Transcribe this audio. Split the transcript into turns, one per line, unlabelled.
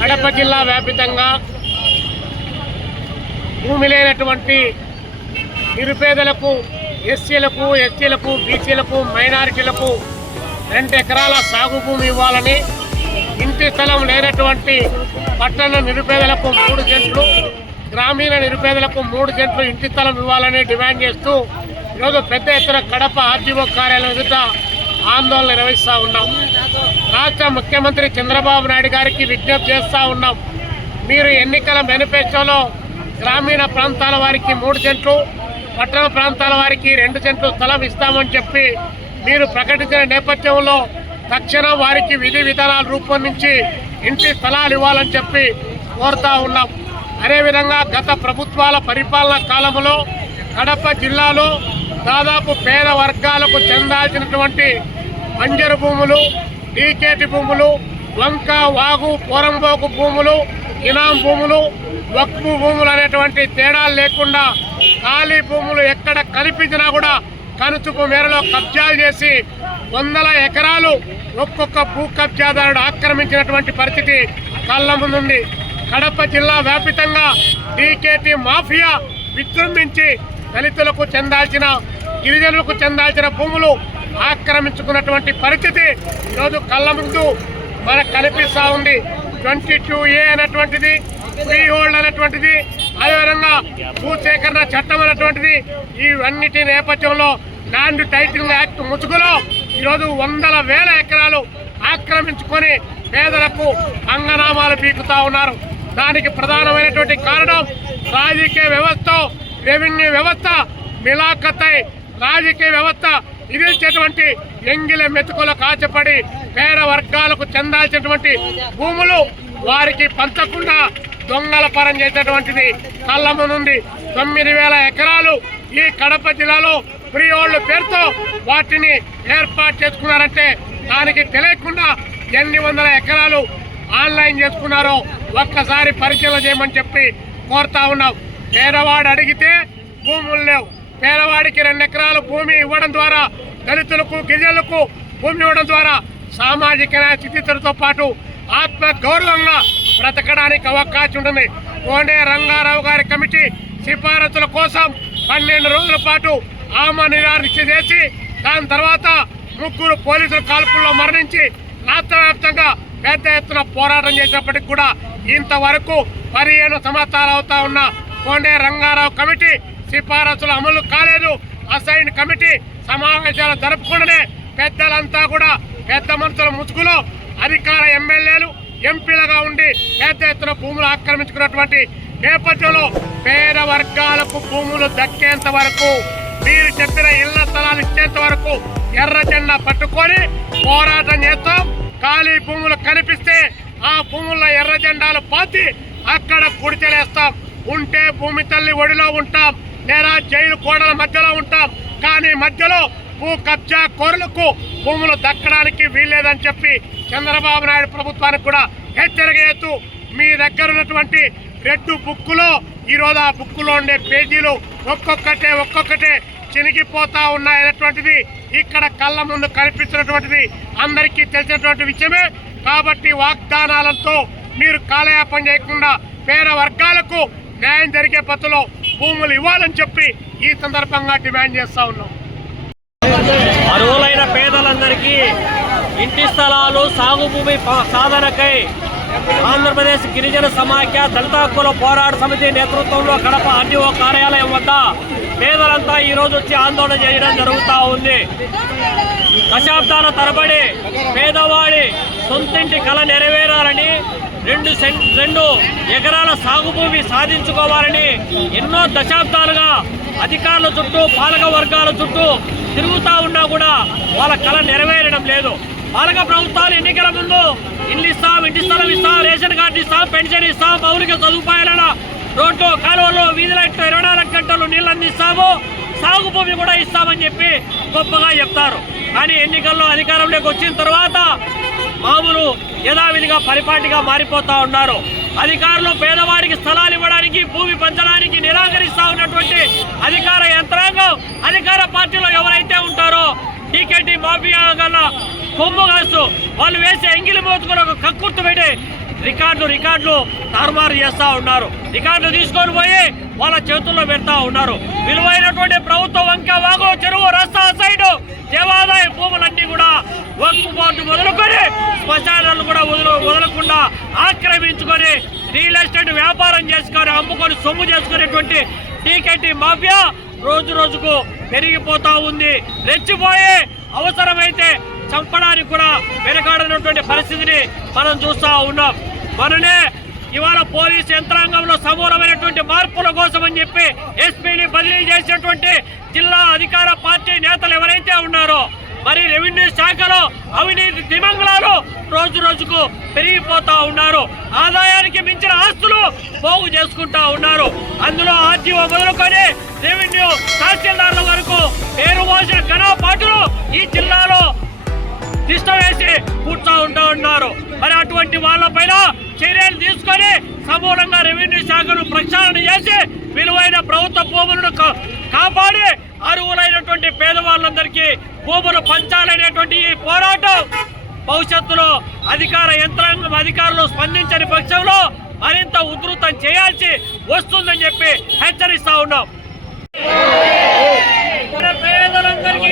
కడప జిల్లా వ్యాపితంగా భూమి లేనటువంటి నిరుపేదలకు ఎస్సీలకు ఎస్టీలకు బీసీలకు మైనారిటీలకు రెండు ఎకరాల సాగు భూమి ఇవ్వాలని ఇంటి స్థలం లేనటువంటి పట్టణ నిరుపేదలకు మూడు సెంట్లు గ్రామీణ నిరుపేదలకు మూడు సెంట్లు ఇంటి స్థలం ఇవ్వాలని డిమాండ్ చేస్తూ ఈరోజు పెద్ద ఎత్తున కడప ఆర్జీఓ కార్యాలయం ఎదుట ఆందోళన నిర్వహిస్తూ ఉన్నాం. రాష్ట్ర ముఖ్యమంత్రి చంద్రబాబు నాయుడు గారికి విజ్ఞప్తి చేస్తూ ఉన్నాం. మీరు ఎన్నికల మేనిఫెస్టోలో గ్రామీణ ప్రాంతాల వారికి మూడు సెంట్లు పట్టణ ప్రాంతాల వారికి రెండు సెంట్లు స్థలం ఇస్తామని చెప్పి మీరు ప్రకటించిన నేపథ్యంలో తక్షణం వారికి విధి విధానాలు రూపొందించి ఇంటి స్థలాలు ఇవ్వాలని చెప్పి కోరుతా ఉన్నాం. అదేవిధంగా గత ప్రభుత్వాల పరిపాలన కాలంలో కడప జిల్లాలో దాదాపు పేద వర్గాలకు చెందాల్సినటువంటి బంజరు భూములు డీకేటి భూములు వంక వాగు పోరంబోకు భూములు ఇనాం భూములు వక్ఫు భూములు అనేటువంటి తేడాలు లేకుండా ఖాళీ భూములు ఎక్కడ కనిపించినా కూడా కనుచూపు మేరలో కబ్జాలు చేసి వందల ఎకరాలు ఒక్కొక్క భూ కబ్జాదారుడు ఆక్రమించినటువంటి పరిస్థితి కళ్ళ ముందుంది. కడప జిల్లా వ్యాపితంగా డీకేటి మాఫియా విజృంభించి దళితులకు చెందాల్సిన గిరిజనులకు చెందాల్సిన భూములు ఆక్రమించుకున్నటువంటి పరిస్థితి ఈరోజు కళ్ళ ముందు మనకు కనిపిస్తూ ఉంది. ట్వంటీ టూ ఏ అనేటువంటిది ఫ్రీ హోల్డ్ అనేటువంటిది అదేవిధంగా భూసేకరణ చట్టం అనేటువంటిది ఇవన్నిటి నేపథ్యంలో ల్యాండ్ టైటిలింగ్ యాక్ట్ ముసుగులో ఈరోజు వందల వేల ఎకరాలు ఆక్రమించుకొని పేదలకు అంగనామాలు పీకుతా ఉన్నారు. దానికి ప్రధానమైనటువంటి కారణం రాజకీయ వ్యవస్థ రెవెన్యూ వ్యవస్థ మిలాఖతై రాజకీయ వ్యవస్థ విధించేటువంటి ఎంగిల మెతుకులకు ఆశపడి పేద వర్గాలకు చెందాల్సినటువంటి భూములు వారికి పంచకుండా దొంగల పరం చేసేటువంటిది కళ్ళము నుండి తొమ్మిది వేల ఎకరాలు ఈ కడప జిల్లాలో ఫ్రీ పేరుతో వాటిని ఏర్పాటు చేసుకున్నారంటే దానికి తెలియకుండా ఎన్ని వందల ఎకరాలు ఆన్లైన్ చేసుకున్నారో ఒక్కసారి పరిశీలన చేయమని చెప్పి కోరుతా ఉన్నాం. పేదవాడు అడిగితే భూములు లేవు. పేదవాడికి రెండు ఎకరాలు భూమి ఇవ్వడం ద్వారా దళితులకు గిరిజనులకు భూమి ఇవ్వడం ద్వారా సామాజిక న్యాయ స్థితితో పాటు ఆత్మ గౌరవంగా బ్రతకడానికి అవకాశం ఉంటుంది. కోండే రంగారావు గారి కమిటీ సిఫారసుల కోసం పన్నెండు రోజుల పాటు ఆమె నిరాదీక్ష చేసి దాని తర్వాత ముగ్గురు పోలీసుల కాల్పుల్లో మరణించి రాష్ట్ర పెద్ద ఎత్తున పోరాటం చేసినప్పటికీ కూడా ఇంతవరకు పదిహేను సంవత్సరాలు అవుతా ఉన్న కోండే రంగారావు కమిటీ సిఫారసులు అమలు కాలేదు. అసైన్ కమిటీ సమావేశాలు జరుపుకుంటూనే పెద్దలంతా కూడా పెద్ద మనుషుల ముసుగులో అధికార ఎమ్మెల్యేలు ఎంపీలుగా ఉండి పెద్ద ఎత్తున భూములు ఆక్రమించుకున్నటువంటి నేపథ్యంలో పేద వర్గాలకు భూములు దక్కేంత వరకు మీరు చెప్పిన ఇళ్ళ స్థలాలు ఇచ్చేంత వరకు ఎర్ర జెండా పట్టుకొని పోరాటం చేస్తాం. ఖాళీ భూములు కనిపిస్తే ఆ భూముల్లో ఎర్ర జెండాలు పాతి అక్కడ గుడిచెలేస్తాం. ఉంటే భూమి తల్లి ఒడిలో ఉంటాం. లేదా జైలు కోడల మధ్యలో ఉంటాం. కానీ మధ్యలో భూ కబ్జా కోరులకు భూములు దక్కడానికి వీల్లేదని చెప్పి చంద్రబాబు నాయుడు ప్రభుత్వానికి కూడా హెచ్చరిక చేస్తూ మీ దగ్గర ఉన్నటువంటి రెడ్ బుక్కులో ఈరోజు ఆ బుక్కులో ఉండే పేజీలు ఒక్కొక్కటే ఒక్కొక్కటే చినిగిపోతా ఉన్నాయనేటువంటిది ఇక్కడ కళ్ళ ముందు కనిపిస్తున్నటువంటిది అందరికీ తెలిసినటువంటి విషయమే. కాబట్టి వాగ్దానాలతో మీరు కాలయాపన చేయకుండా పేద వర్గాలకు న్యాయం జరిగే పద్ధతిలో భూములు ఇవ్వాలని చెప్పి ఈ సందర్భంగా డిమాండ్ చేస్తా ఉన్నాం.
అర్హులైన పేదలందరికీ ఇంటి స్థలాలు సాగు భూమి సాధనకై ఆంధ్రప్రదేశ్ గిరిజన సమాఖ్య దళిత హక్కుల పోరాట సమితి నేతృత్వంలో కడప ఆర్డీఓ కార్యాలయం వద్ద పేదలంతా ఈరోజు వచ్చి ఆందోళన చేయడం జరుగుతూ ఉంది. దశాబ్దాల తరబడి పేదవాడి సొంతింటి కళ నెరవేరాలని రెండు రెండు ఎకరాల సాగు భూమి సాధించుకోవాలని ఎన్నో దశాబ్దాలుగా అధికారుల చుట్టూ పాలక వర్గాల చుట్టూ తిరుగుతూ ఉన్నా కూడా వాళ్ళ కళ నెరవేరడం లేదు. పాలక ప్రభుత్వాలు ఎన్నికల ముందు ఇల్లు ఇస్తాం ఇంటి స్థలం ఇస్తాం రేషన్ కార్డు ఇస్తాం పెన్షన్ ఇస్తాం మౌలిక సదుపాయాలను రోడ్లు కాలువలు వీధి ఇరవై నాలుగు గంటలు నీళ్ళు అందిస్తాము. సాగు భూమి కూడా ఇస్తామని చెప్పి గొప్పగా చెప్తారు. కానీ ఎన్నికల్లో అధికారంలోకి వచ్చిన తర్వాత మామూలు యథావిధిగా పరిపాటిగా మారిపోతా ఉన్నారు. అధికారులు పేదవాడికి స్థలాలు ఇవ్వడానికి భూమి పంచడానికి నిరాకరిస్తూ ఉన్నటువంటి అధికార యంత్రాంగం అధికార పార్టీలో ఎవరైతే ఉంటారో టీకేటీ మాఫియా గల కొమ్ము కాస్తూ వాళ్ళు వేసే ఎంగిలి మోతుకుని ఒక కక్కుర్తు పెట్టి రికార్డులు రికార్డులు తారుమారు చేస్తూ ఉన్నారు. రికార్డులు తీసుకొని పోయి వాళ్ళ చేతుల్లో పెడతా ఉన్నారు. విలువైనటువంటి ప్రభుత్వ వంక వాగు చెరువు రస్తా సైడు దేవాదాయ భూములన్నీ కూడా వక్ఫ్ బోర్డు మొదలుకొని శ్మశానాలు కూడా వదులు వదలకుండా ఆక్రమించుకొని రియల్ ఎస్టేట్ వ్యాపారం చేసుకొని అమ్ముకొని సొమ్ము చేసుకునేటువంటి టీకెట్ మాఫియా రోజు రోజుకు పెరిగిపోతా ఉంది. రెచ్చిపోయి అవసరమైతే చంపడానికి కూడా వెనకాడనటువంటి పరిస్థితిని మనం చూస్తూ ఉన్నాం. మననే ఇవాళ పోలీస్ యంత్రాంగంలో సమూలమైనటువంటి మార్పుల కోసం అని చెప్పి ఎస్పీని బదిలీ చేసినటువంటి జిల్లా అధికార పార్టీ నేతలు ఎవరైతే ఉన్నారో మరి రెవెన్యూ శాఖలో అవినీతి దిమంగళాలు రోజు రోజుకు పెరిగిపోతా ఉన్నారు. ఆదాయానికి మించిన ఆస్తులు పోగు చేసుకుంటా ఉన్నారు. అందులో ఆర్టీఓ మొదలుకొని రెవెన్యూ తహసీల్దారుల వరకు పేరు మోసిన ఘనపాటులు ఈ జిల్లాలో తిష్ట వేసి కూర్చో ఉంటా ఉన్నారు. మరి అటువంటి వాళ్ళపైన చర్యలు తీసుకొని సమూలంగా రెవెన్యూ శాఖను ప్రక్షాళన చేసి విలువైన ప్రభుత్వ భూములను కా- కాపాడి అరువులైనటువంటి పేదవాళ్ళందరికీ భూములు పంచాలనేటువంటి ఈ పోరాటం భవిష్యత్తులో అధికార యంత్రాంగం అధికారులు స్పందించని పక్షంలో మరింత ఉధృతం చేయాల్సి వస్తుందని చెప్పి హెచ్చరిస్తా ఉన్నాం. పేదలందరికీ